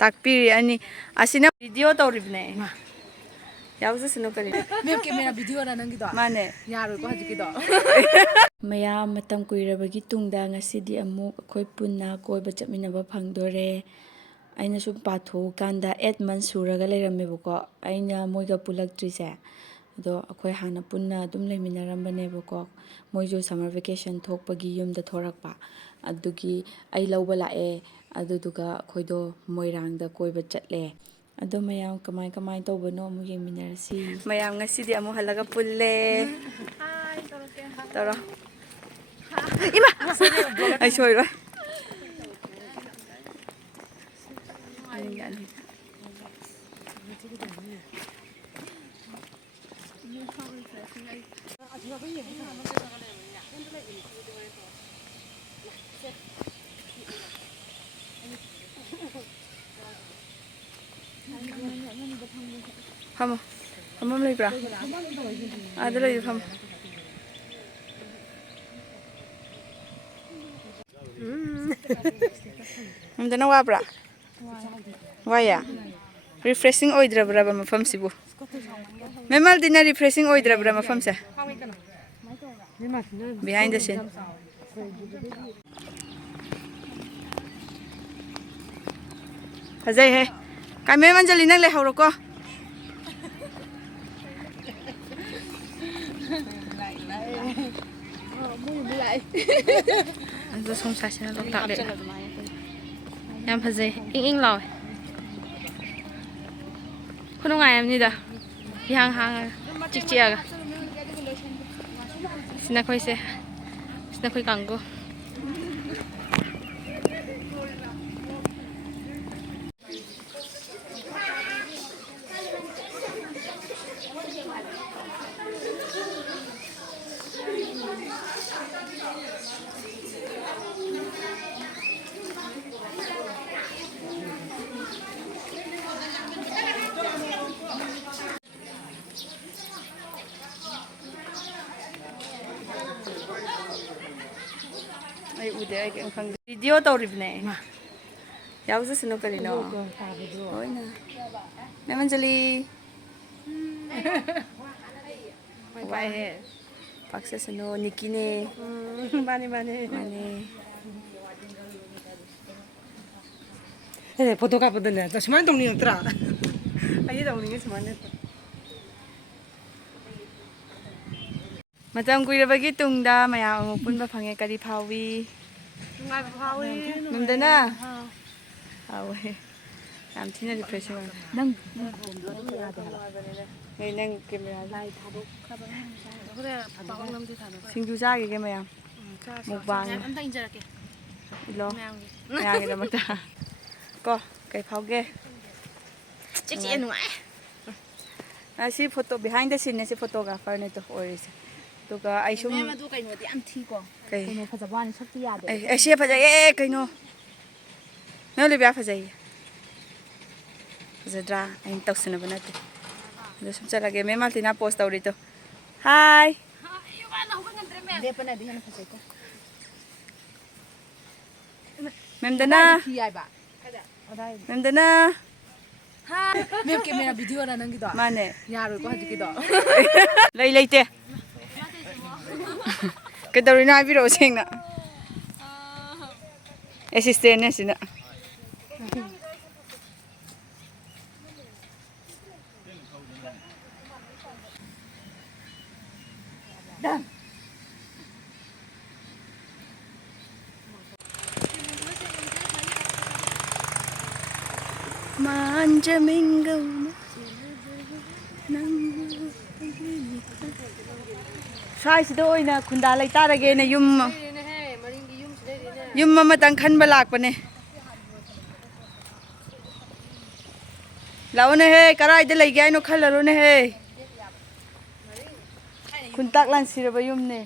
ताकपीरी अनि असिना वीडियो तौरिबने यावजसनो करी मेम कैमरा वीडियो रा नंगिदो माने यारो को हजिकिदो मयाम मतम कुइरबगी तुंगदा ngasidi amuk akhoi punna koiba chapminaba phangdore aina sum patho kanda 8 months suraga leiramebako aina moiga pulaktrise ado akhoi hana punna adum leiminarambanebako moijo summer vacation thokpagi yumda thorakpa adugi ai lawba lae aduduga khoido moirangda koiba chatle ado mayam kamai tawbano amu yengminarasi mayam ngasidi amu halaga pulle hi toro ima ai soiro Hamo, hamo lagi berapa? Ada lagi hamo. Mendana wa berapa? Wa ya, refreshing oidra berapa mafam sibu? Memang dina refreshing oidra berapa mafam sah? Behind the scene. Hazai he, kami manjali nang leh horoko. Itu sensasinya loktak deh. Yang hazai, ing lau. Kono ngayam ni dah, yang cik aga. Sina koi se, sina koi kanggo. Ay udah ay kang video tauribne yaवजसनो करिनो होइना नेमंजली बाय हे पाक्सेसनो निकिने माने ए फोटो का बदले त समान तोंनी नत्रा आइ तोंनी समान Matang kuirabagi tungda maya amupun ba phange kari phawi ngai phawi memdana awe yam thina refreshing nang ngai nang camera lai thabo khaba 그래 바닥 남지 사는 singju jage ge maya mukbang amta 인자랄게 ilo yang ida mata ko kai phauge 찍찍 누아이 asi photo behind the scene si photographer ne to oris tuga ai sum 매 마도 가이노디 안 튀고 kai 파자반 속지 야데 ai sie phajai kaino no le bia phajai zadra ai tausna banate do sum chala ge me maltina post tawri to hi 데प나 디하나 파자이고 memdana 티야이바 memdana 매 카메라 비디오라 남기도 mane 야로 거 하지기도 lei leite kedorina biro singna assistant ne sina dan manja minggu sai sido oina khunda lai tarage ne yum amatang khanba lakpane laone he karai de lai gai no khalaro ne he khuntak lan siraba yum ne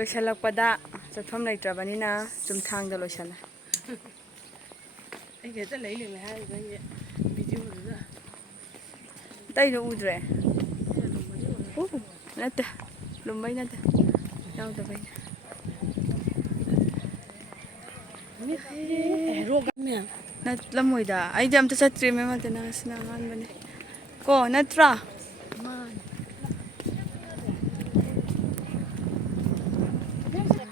loisalakpada chathom leitrabanina chumthangda loisala ꯑꯩ ꯍꯦꯛꯇ ꯂꯩ ꯍꯥꯏꯔꯤꯕ ꯚꯤꯗꯤꯑꯣꯗꯨꯗ ꯑꯇꯩꯗꯣ ꯎꯗ꯭ꯔꯦ ꯅꯠꯇꯦ ꯂꯨꯝꯕꯩ ꯅꯠꯇꯦ ꯌꯥꯎꯗꯕꯩꯅꯦ ꯅꯠꯂꯝꯃꯣꯏꯗ ꯑꯩꯗꯤ ꯑꯝꯇ ꯆꯠꯇ꯭ꯔꯤ ꯃꯦꯝꯃꯗꯅ ꯉꯁꯤꯅ ꯑꯍꯥꯟꯕꯅꯦ ꯀꯣ ꯅꯠꯇ꯭ꯔꯥ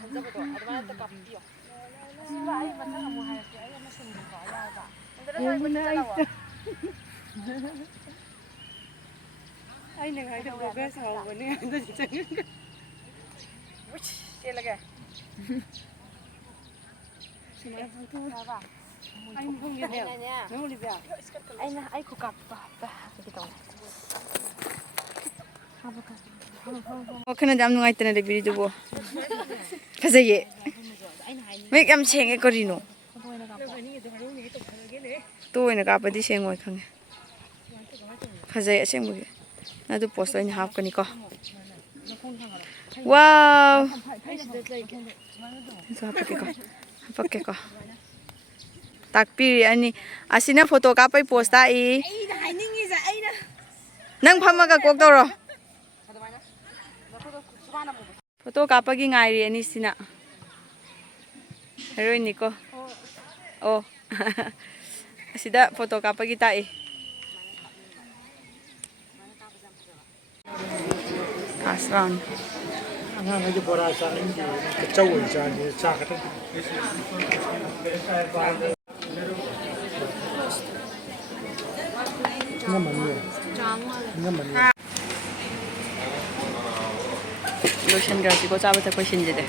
ꯈꯟꯖꯕꯗꯣ ꯑꯗꯨꯃꯥꯏꯅ ꯑꯝꯇ ꯀꯥꯞꯄꯤꯌꯣ ꯁꯤꯕ ꯑꯩ ꯃꯊꯪ ꯑꯃꯨꯛ ꯍꯥꯏꯔꯛꯀꯦ ꯑꯩ ꯑꯃ ꯁꯤꯟꯒꯦꯀꯣ ꯌꯥꯎꯕ ꯑꯩꯅ ꯉꯥꯏꯗ ꯄ꯭ꯔꯣꯒ꯭ꯔꯦꯁ ꯍꯧꯕꯅꯦ ꯑꯗꯨꯗꯤ ꯆꯪꯉꯒ ꯆꯦꯜꯂꯒꯦ ꯑꯩꯅ ꯑꯩ ꯈꯨꯀꯥꯞꯄ ꯍꯥꯞꯄꯒꯦ ꯇꯧꯅꯦ ꯋꯥꯈꯜꯅꯗꯤ ꯌꯥꯝ ꯅꯨꯡꯉꯥꯏꯇꯅ ꯂꯩꯕꯤꯔꯤꯗꯨꯕꯣ ꯐꯖꯩꯌꯦ ꯃꯌꯦꯛ ꯌꯥꯝ ꯁꯦꯡꯉꯦ ꯀꯔꯤꯅꯣ ꯇꯣ ꯑꯣꯏꯅ ꯀꯥꯞꯄꯗꯤ ꯁꯦꯡꯉꯣꯏ ꯈꯪꯉꯦ ꯐꯖꯩ ꯑꯁꯦꯡꯕꯒꯤ ꯑꯗꯨ ꯄꯣꯁꯇꯣ ꯑꯩꯅ ꯍꯥꯞꯀꯅꯤꯀꯣ ꯋꯥꯎ ꯍꯥꯞꯄꯛꯀꯦꯀꯣ ꯇꯥꯛꯄꯤꯔꯤ ꯑꯅꯤ ꯑꯁꯤꯅ ꯐꯣꯇꯣ ꯀꯥꯞꯄꯩ ꯄꯣꯁ ꯇꯥꯛꯏ ꯑꯩꯅ ꯍꯥꯏꯅꯤꯡꯉꯤꯁꯦ ꯑꯩꯅ ꯅꯪ ꯐꯝꯃꯒ ꯀꯣꯛ ꯇꯧꯔꯣ ꯐꯣꯇꯣ ꯀꯥꯞꯄꯒꯤ ꯉꯥꯏꯔꯤ ꯑꯅꯤꯁꯤꯅ ꯍꯦꯔꯣꯏꯟꯅꯤꯀꯣ ꯑꯣ ꯑꯁꯤꯗ ꯐꯣꯇꯣ ꯀꯥꯞꯄꯒꯤ ꯇꯥꯛꯏ ꯑꯁꯔꯥꯎꯟ ꯑꯉꯥꯡꯈꯩꯗꯤ ꯕꯣꯔꯥ ꯆꯥꯅꯤꯡꯗꯦ ꯆꯧ ꯑꯣꯏꯅ ꯆꯥꯒꯦ ꯆꯥ ꯈꯛꯇꯪ ꯂꯣꯏꯁꯤꯟꯈ꯭ꯔꯁꯤꯀꯣ ꯆꯥꯕ ꯊꯛꯄ ꯁꯤꯟꯁꯤꯗꯤ